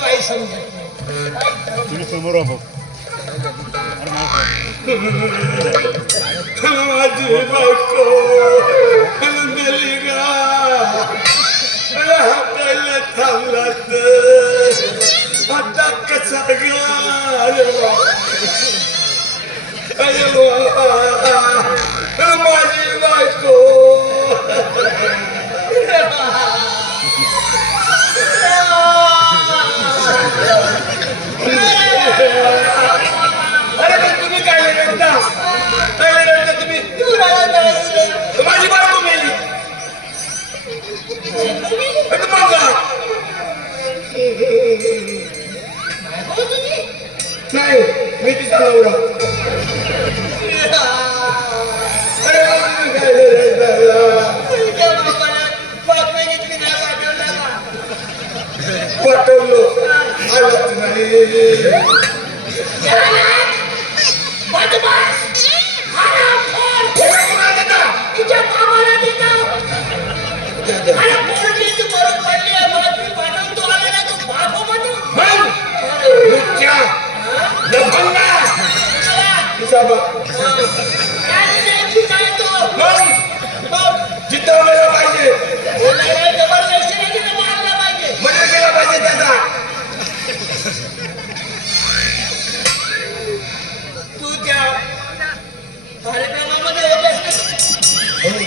काही समजत नाही. तुम्ही समोर बघ माझी बायको मेली गा, हाताला थांबला आता कसा गा माझी बायको. अरे पण तुम्ही काय रडता? काय रडता तुम्ही? माझी बायको मेली. नाही मी तिचा नवरा. अरे तुम्ही काय पाठवलो आलंच नाही. जितवलेला पाहिजे, मजा केला पाहिजे त्याचा. तू त्या कार्यक्रमामध्ये होतेस ना?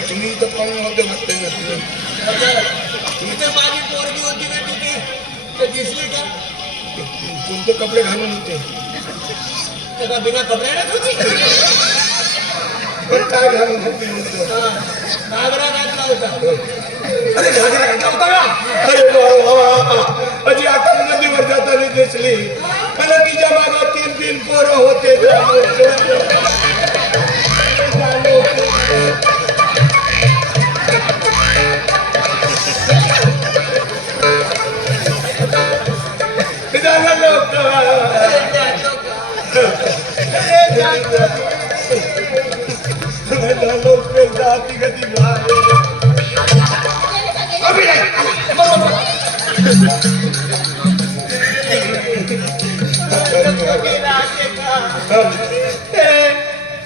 तुम्ही इथं पाहून होते म्हणते तुम्ही तर माझी पोरगी होती ना तिथे, तर दिसली का? कोणते कपडे घालून होते? त्याला बिना कपड्यालाच होती. पण काय घालून होती? घागरा घातला होता. अरे घागरा घातला होता का? अरे अजी आता नदीवर जाताना दिसली. मला तिच्या मागे 3 पोरं होते.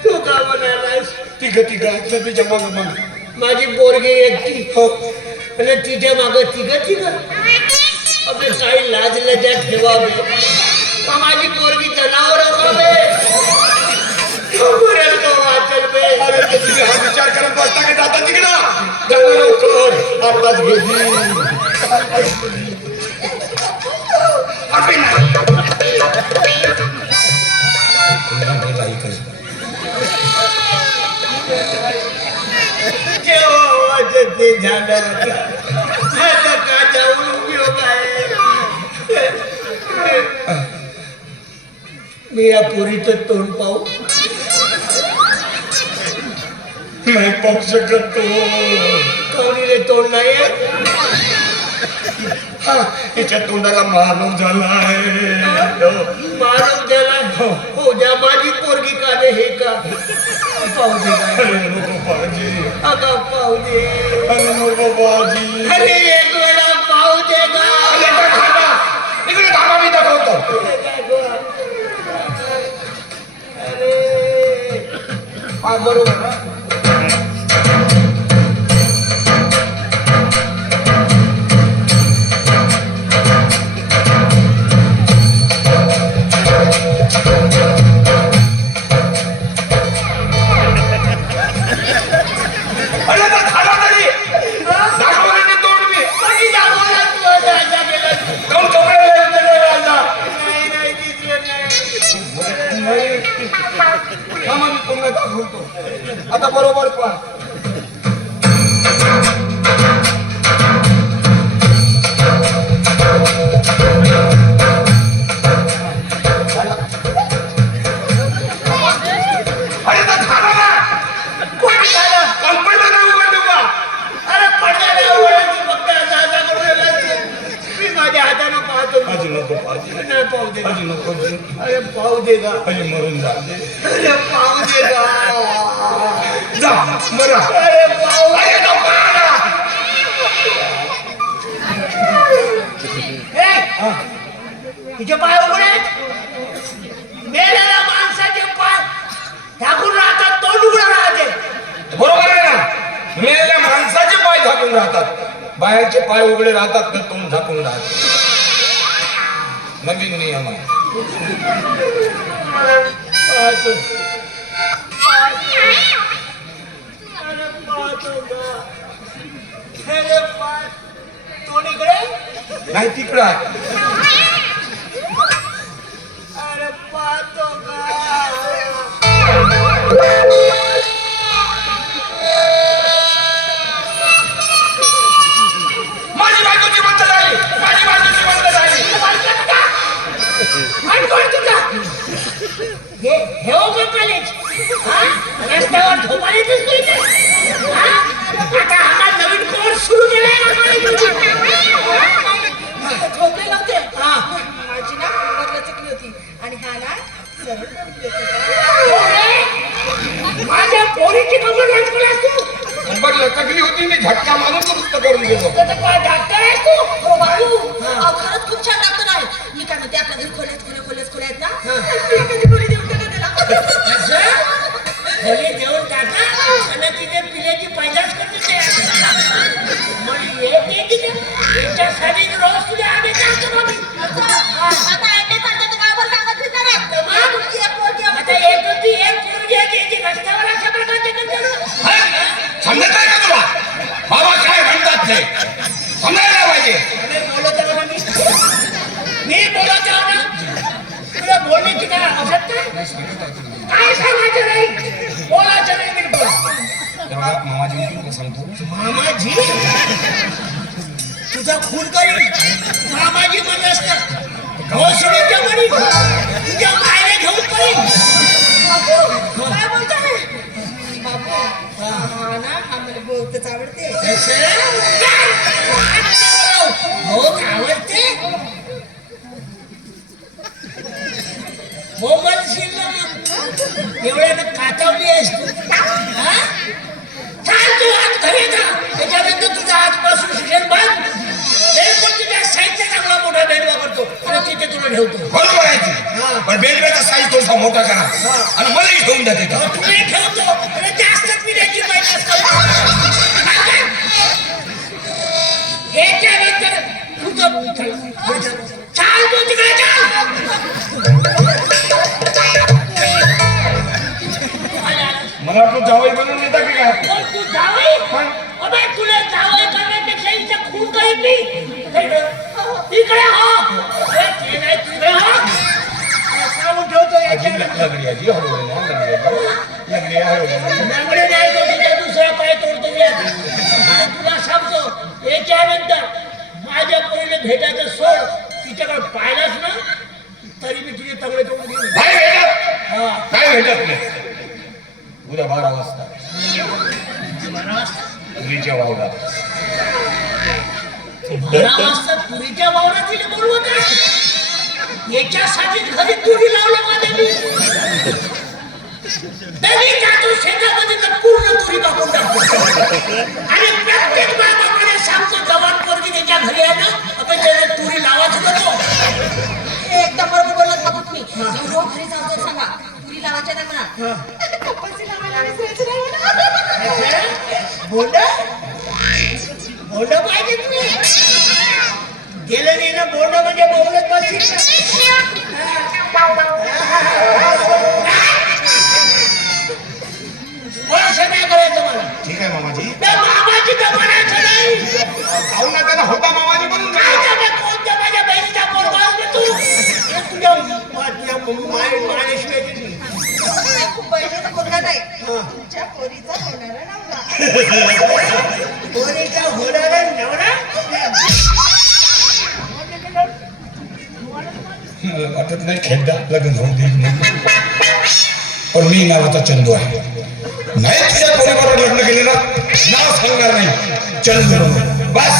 तू का म्हणालास? तिघ तिच्या माग माझी पोरगी एकटी आणि तिच्या माग तिघ आपले काही लाज लज्जा ठेवावे. माझी पोरगी जनावर विचार करत बसता की जाता तिकडं आत्ताच घेतली. ते झालं का जाऊन उपयोग आहे. मी या पोरीचं तोंड पाहू नाही पाहू शकत. तो कोणीने तोंड नाही. तिच्या तोंडाला मानव झाला आहे. मानव झाला हो द्या. माझी पोरगी का दे हे का पाहू दे. नको पाहिजे आता पाहू दे. नको पाहिजे. अरे एक वेळा पाहू दे का? इकडे थांबा मी दाखवतो. अरे हा बरोबर ना. आता बरोबर पहा. अरे पाहू दे का? अरे मरून जा. अरे पाहू दे का? जा मरा. अरे पाहू दे का? तुझे पाय उघडे आहेत? मेलेल्या माणसाचे पाय झाकून राहतात, तोंड उघडं राहते. बरोबर आहे ना? मेलेल्या माणसाचे पाय झाकून राहतात, बायाचे पाय उघडे राहतात तर तोंड झाकून राहतात. नवीन नियम आहे. तोंड इकडे नाही तिकडं आहे. अरे पाहतो का? माझी बायको जिवंत झाली, माझी बायको जिवंत झाली. आणि कोण तुझा? हे हो का कॉलेज? हा? रस्त्यावर झोपायला येतेस तू इथे? हा? आता हा नवीन कोर्स सुरू केलाय ना कॉलेजमध्ये? झोपले नव्हते. हा. माझी ना कंबर लचकली होती आणि हा ना सरळ पडली होती. हो रे? माझ्या पोरीची कमर लचकलास तू? कंबर लचकली होती, मी झटका मारून दुरुस्त करून गेलो. तर काय डॉक्टर आहे तू? हो बाळू, खरंच खूप छान डॉक्टर आहे. मी काय म्हणते, आपल्या घरी खोल्या आहेत ना, एखादी खोली देऊन टाका त्याला. असं? खोली देऊन टाका आणि तिथे पिण्याची पैदास करते ते. मग हे ते तिथे याच्यासाठी रोज तुझ्या आम्ही जातो ना मी. आता ऐकण्यात आलं तर गावावर सांगत फिरणार आहे. तुमची एक पोरगी आहे. आता एक होती, एक पोरगी आहे, त्याची रस्त्यावर अशा प्रकारचे करते. समजत आहे का तुला? बाबा काय म्हणतात ते समजायला पाहिजे. मी बोलत आहे ना मी बोलत आहे ना. तुला बोलण्याची काय आवश्यकता आहे? काय सांगायचं नाही, बोलायचं नाही बिलकुल. तेव्हा मामाजी तुला सांगतो, मामाजी तुझा खून करील. मामाजी म्हणलंस तर घोसडीच्या मरी तुझ्या मायने घेऊन पडेल. बाबू, काय बोलताय? बाबू, हा ना, आम्हाला बोलतच आवडते. हो आवडते हो म्हणशील ना मग एवढ्यानं कातवली आहेस तू. हा? चाल तू आज घरी जा. त्याच्यानंतर तुझं आजपासून शिक्षण बंद. बिलकुल तुझ्या साईजचा चांगला मोठा बेडवा करतो आणि तिथे तुला ठेवतो. बरोबर आहे ती. पण बेडव्याचा साईज थोडासा मोठा करा आणि मलाही ठेवून द्या तिथं. तुला ठेवतो आणि जास्तच मी त्याची पाहिजे असतो. याच्यानंतर तुझं चाल तू तिकडे चाल. मला वाटतं जावई बनवून येता की काय? कोण तू जावई? अबे तुला जावई करण्यापेक्षा हिचा खून करीन मी. तिकडे हो. अरे ते नाही, तिकडे हो. सांगून ठेवतो याच्यानंतर. लगडी आजी हळूहळू ना, लगडी हळूहळू. लंगडे नाही तो तिचा दुसरा पाय तोडतो मी आता. आणि तुला सांगतो याच्यानंतर माझ्या पोरीला भेटायचं सोड. तिच्याकडे पाहिलंच ना तरी मी तुझे तगडे तोडून घेईन. काय भेटत? हा. काय भेटत नाही. उद्या 12 वाजता पुरीच्या वावरात. 12 वाजता पुरीच्या वावरात तिला बोलवत आहे. याच्यासाठी घरी तुरी लावलं माझ्या मी. मी जातो शेतामध्ये तर पूर्ण तुरी कापून टाकतो आणि प्रत्येक बाबाकडे सांगतो जवान पोरगी त्याच्या घरी आहे ना आपण त्याला तुरी लावायचं नको. एकदम बरोबर बोललात बाबू तुम्ही. रोज घरी जाऊ तर सांगा, पुरी लावायच्या नाही म्हणा. कपाशी लावायला विसरायचं नाही म्हणा. बोंड पाहिजे तुम्ही गेलं नाही ना बोंड म्हणजे बोलत बसशील असं नाही करायचं मला. ठीक आहे मामाजी. त्या मामाची तर म्हणायचं नाही. जाऊ नका ना, होता मामाजी म्हणून काय जा. त्याला कोणत्या माझ्या बहिणीचा पोरगा असतो तू? अरे तुझ्या मायशिवाय किती? खूप बहिणीचा मुलगा नाही, तुमच्या पोरीचा होणारा नवरा. पोरीचा होणारा नवरा? मला वाटत नाही खेळता लग्न होऊ देत नाही. पण मी नावाचा चंदू आहे. नाही तुझ्या पोरीबरोबर लग्न केलेलं नाव सांगणार नाही. चंदू बस.